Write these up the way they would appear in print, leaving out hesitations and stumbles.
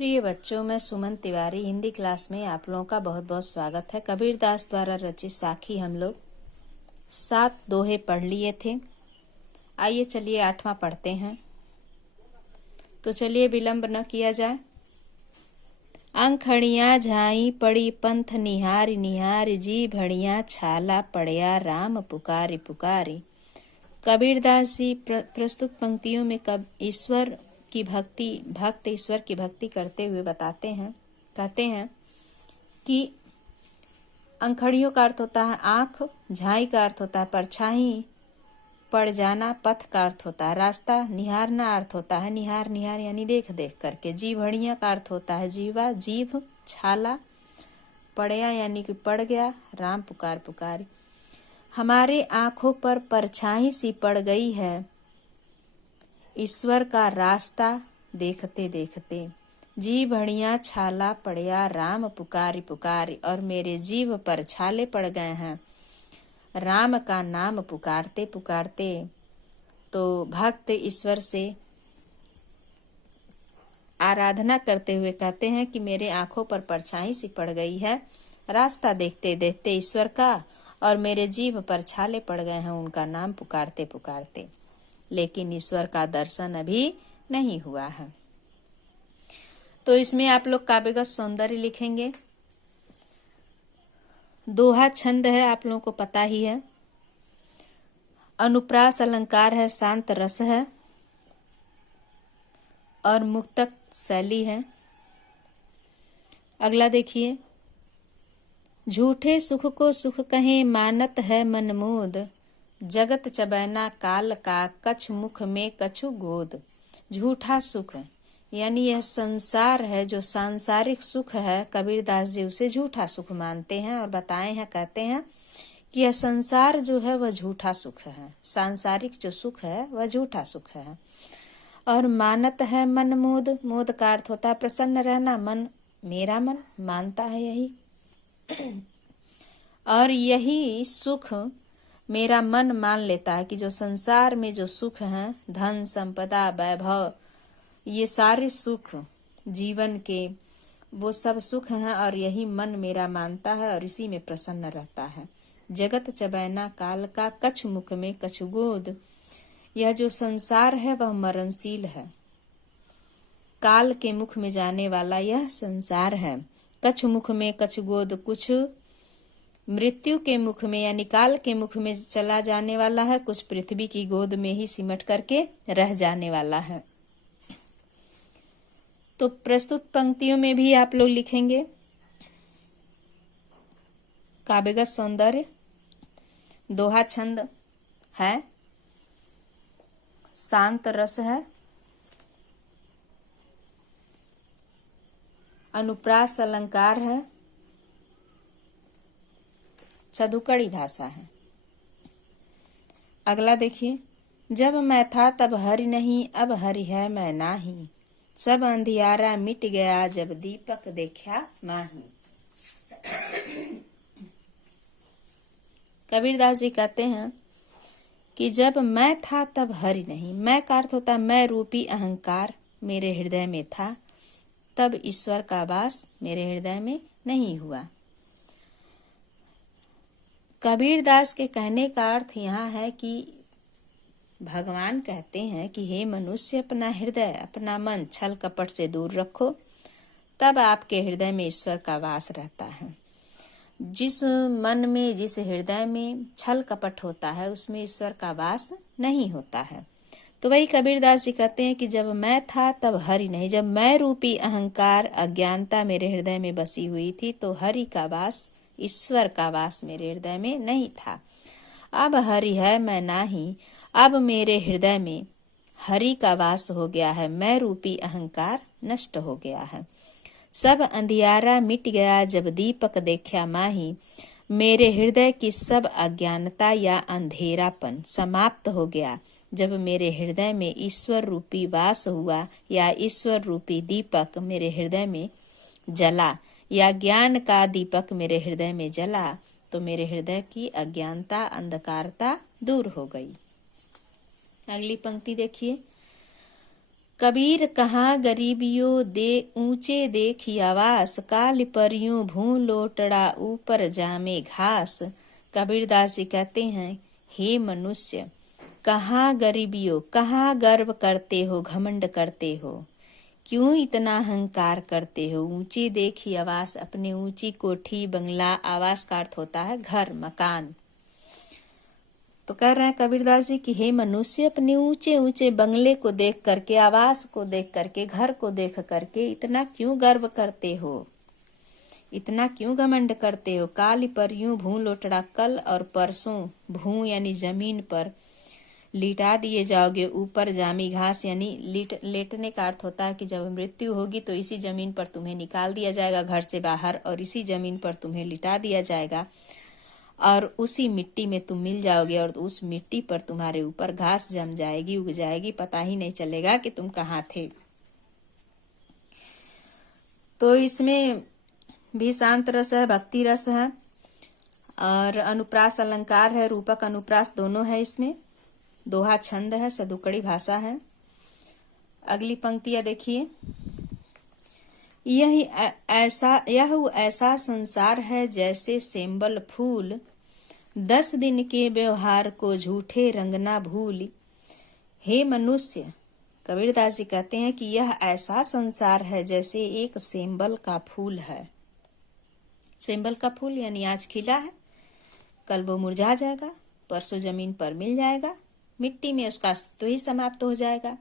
प्रिय बच्चों, मैं सुमन तिवारी हिंदी क्लास में आप लोगों का बहुत बहुत स्वागत है। कबीरदास द्वारा रचित साखी हम लोग 7 दोहे पढ़ लिए थे। आइए चलिए 8वां पढ़ते हैं। तो चलिए विलंब न किया जाए। अंखड़ियां झाई पड़ी पंथ निहारी निहारी, जी भड़िया छाला पड़या राम पुकारी पुकारी। कबीरदास जी प्रस्तुत पंक्तियों में ईश्वर की भक्त ईश्वर की भक्ति करते हुए कहते हैं कि अंखड़ियों का अर्थ होता है आंख, झाई का अर्थ होता है परछाई, पड़ जाना पथ का अर्थ होता है रास्ता, निहारना अर्थ होता है निहार निहार यानी देख देख करके, जी भड़िया का अर्थ होता है जीवा जीभ, छाला पड़या यानी कि पड़ गया, राम पुकार पुकारी। हमारे आंखों पर परछाई सी पड़ गई है ईश्वर का रास्ता देखते देखते, जी भड़िया छाला पड़या राम पुकारी पुकारी। और मेरे जीव पर छाले पड़ गए हैं राम का नाम पुकारते पुकारते। तो भक्त ईश्वर से आराधना करते हुए कहते हैं कि मेरे आंखों पर परछाई सी पड़ गई है रास्ता देखते देखते ईश्वर का, और मेरे जीभ पर छाले पड़ गए हैं उनका नाम पुकारते पुकारते, लेकिन ईश्वर का दर्शन अभी नहीं हुआ है। तो इसमें आप लोग काव्यगत सौंदर्य लिखेंगे। दोहा छंद है, आप लोगों को पता ही है। अनुप्रास अलंकार है, शांत रस है और मुक्तक शैली है। अगला देखिए, झूठे सुख को सुख कहे मानत है मनमोद, जगत चबैना काल का कछु मुख में कछु गोद। झूठा सुख यानी यह संसार है, जो सांसारिक सुख है, कबीरदास जी उसे झूठा सुख मानते हैं और बताए हैं, कहते हैं कि यह संसार जो है वह झूठा सुख है, सांसारिक जो सुख है वह झूठा सुख है। और मानत है मन मोद, मोद का अर्थ होता है प्रसन्न रहना, मन मेरा मन मानता है यही, और यही सुख मेरा मन मान लेता है कि जो संसार में जो सुख है, धन संपदा वैभव, ये सारे सुख जीवन के वो सब सुख हैं और यही मन मेरा मानता है और इसी में प्रसन्न रहता है। जगत चबैना काल का कछु मुख में कछु गोद, यह जो संसार है वह मरणशील है, काल के मुख में जाने वाला यह संसार है। कछु मुख में कछु गोद, कुछ मृत्यु के मुख में यानी काल के मुख में चला जाने वाला है, कुछ पृथ्वी की गोद में ही सिमट करके रह जाने वाला है। तो प्रस्तुत पंक्तियों में भी आप लोग लिखेंगे काव्यगत सौंदर्य। दोहा छंद है, शांत रस है, अनुप्रास अलंकार है, चदुकड़ी भाषा है। अगला देखिए, जब मैं था तब हरि नहीं, अब हरि है मैं नाही, सब अंधियारा मिट गया जब दीपक देखा माही। कबीरदास जी कहते हैं कि जब मैं था तब हरि नहीं, मैं का अर्थ होता है मैं रूपी अहंकार मेरे हृदय में था, तब ईश्वर का वास मेरे हृदय में नहीं हुआ। कबीरदास के कहने का अर्थ यहाँ है कि भगवान कहते हैं कि हे मनुष्य, अपना हृदय अपना मन छल कपट से दूर रखो, तब आपके हृदय में ईश्वर का वास रहता है। जिस मन में जिस हृदय में छल कपट होता है उसमें ईश्वर का वास नहीं होता है। तो वही कबीरदास जी कहते हैं कि जब मैं था तब हरि नहीं, जब मैं रूपी अहंकार अज्ञानता मेरे हृदय में बसी हुई थी तो हरि का वास ईश्वर का वास मेरे हृदय में नहीं था। अब हरि है मैं नाही, अब मेरे हृदय में हरि का वास हो गया है, मैं रूपी अहंकार नष्ट हो गया है। सब अंधियारा मिट गया जब दीपक देखा माही, मेरे हृदय की सब अज्ञानता या अंधेरापन समाप्त हो गया जब मेरे हृदय में ईश्वर रूपी वास हुआ, या ईश्वर रूपी दीपक मेरे हृदय में जला, या ज्ञान का दीपक मेरे हृदय में जला, तो मेरे हृदय की अज्ञानता अंधकारता दूर हो गई। अगली पंक्ति देखिए, कबीर कहाँ गरीबियों दे ऊंचे देखी आवास, काल परियों भू लोटड़ा ऊपर जामे घास। कबीरदास जी कहते हैं, हे मनुष्य, कहाँ गरीबियों, कहाँ गर्व करते हो, घमंड करते हो, क्यों इतना अहंकार करते हो। ऊंची देखी आवास, अपने ऊंची कोठी बंगला, आवास का अर्थ होता है घर मकान। तो कह रहे हैं कबीरदास जी कि हे मनुष्य, अपने ऊंचे ऊंचे बंगले को देख करके, आवास को देख करके, घर को देख करके इतना क्यों गर्व करते हो, इतना क्यों घमंड करते हो। काल पर यूं भू लोटड़ा, कल और परसों भू यानी जमीन पर लिटा दिए जाओगे, ऊपर जामी घास यानी लेटने का अर्थ होता है कि जब मृत्यु होगी तो इसी जमीन पर तुम्हें निकाल दिया जाएगा घर से बाहर, और इसी जमीन पर तुम्हें लिटा दिया जाएगा, और उसी मिट्टी में तुम मिल जाओगे, और उस मिट्टी पर तुम्हारे ऊपर घास जम जाएगी, उग जाएगी, पता ही नहीं चलेगा कि तुम कहाँ थे। तो इसमें भी शांत रस है, भक्ति रस है, और अनुप्रास अलंकार है, रूपक अनुप्रास दोनों है इसमें। दोहा छंद है, सदुकड़ी भाषा है। अगली पंक्तियां देखिए। यह ऐसा संसार है जैसे सेम्बल फूल, 10 दिन के व्यवहार को झूठे रंग ना भूल। हे मनुष्य, कबीरदास जी कहते हैं कि यह ऐसा संसार है जैसे एक सेम्बल का फूल है। सेम्बल का फूल यानी आज खिला है, कल वो मुरझा जाएगा, परसों जमीन पर मिल जाएगा, मिट्टी में उसका अस्तित्व ही समाप्त हो जाएगा।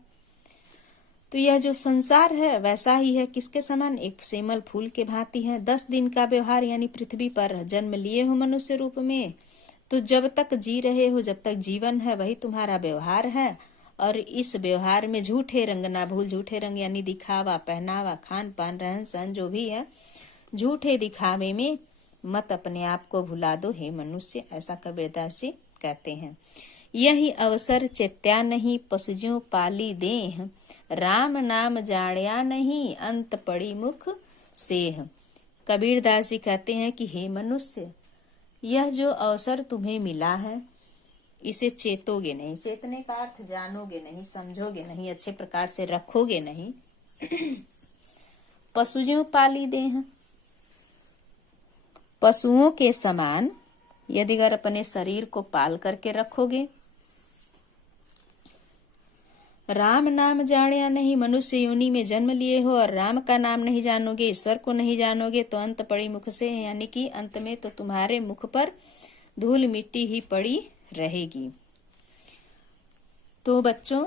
तो यह जो संसार है वैसा ही है, किसके समान, एक सेमल फूल के भांति है। 10 दिन का व्यवहार यानी पृथ्वी पर जन्म लिए हो मनुष्य रूप में, तो जब तक जी रहे हो, जब तक जीवन है, वही तुम्हारा व्यवहार है। और इस व्यवहार में झूठे रंग ना भूल, झूठे रंग यानी दिखावा, पहनावा, खान पान, रहन सहन जो भी है, झूठे दिखावे में मत अपने आप को भुला दो हे मनुष्य, ऐसा कबीरदास जी कहते हैं। यही अवसर चेत्या नहीं, पशुजों पाली देह, राम नाम जाड़या नहीं, अंत पड़ी मुख सेह। कबीरदास जी कहते हैं कि हे मनुष्य, यह जो अवसर तुम्हें मिला है इसे चेतोगे नहीं, चेतने का अर्थ जानोगे नहीं, समझोगे नहीं, अच्छे प्रकार से रखोगे नहीं। पशुजों पाली देह, पशुओं के समान यदि अगर अपने शरीर को पाल करके रखोगे। राम नाम जाने नहीं, मनुष्य योनि में जन्म लिए हो और राम का नाम नहीं जानोगे, ईश्वर को नहीं जानोगे, तो अंत पड़ी मुख से, यानी कि अंत में तो तुम्हारे मुख पर धूल मिट्टी ही पड़ी रहेगी। तो बच्चों,